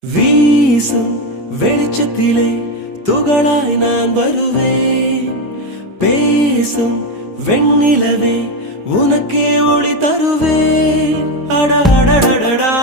வீசும் வெளிச்சத்திலே துகளாய் நான் வருவேன். பேசும் வெண்ணிலவே உனக்கே ஒளி தருவேன். அட அடடடடா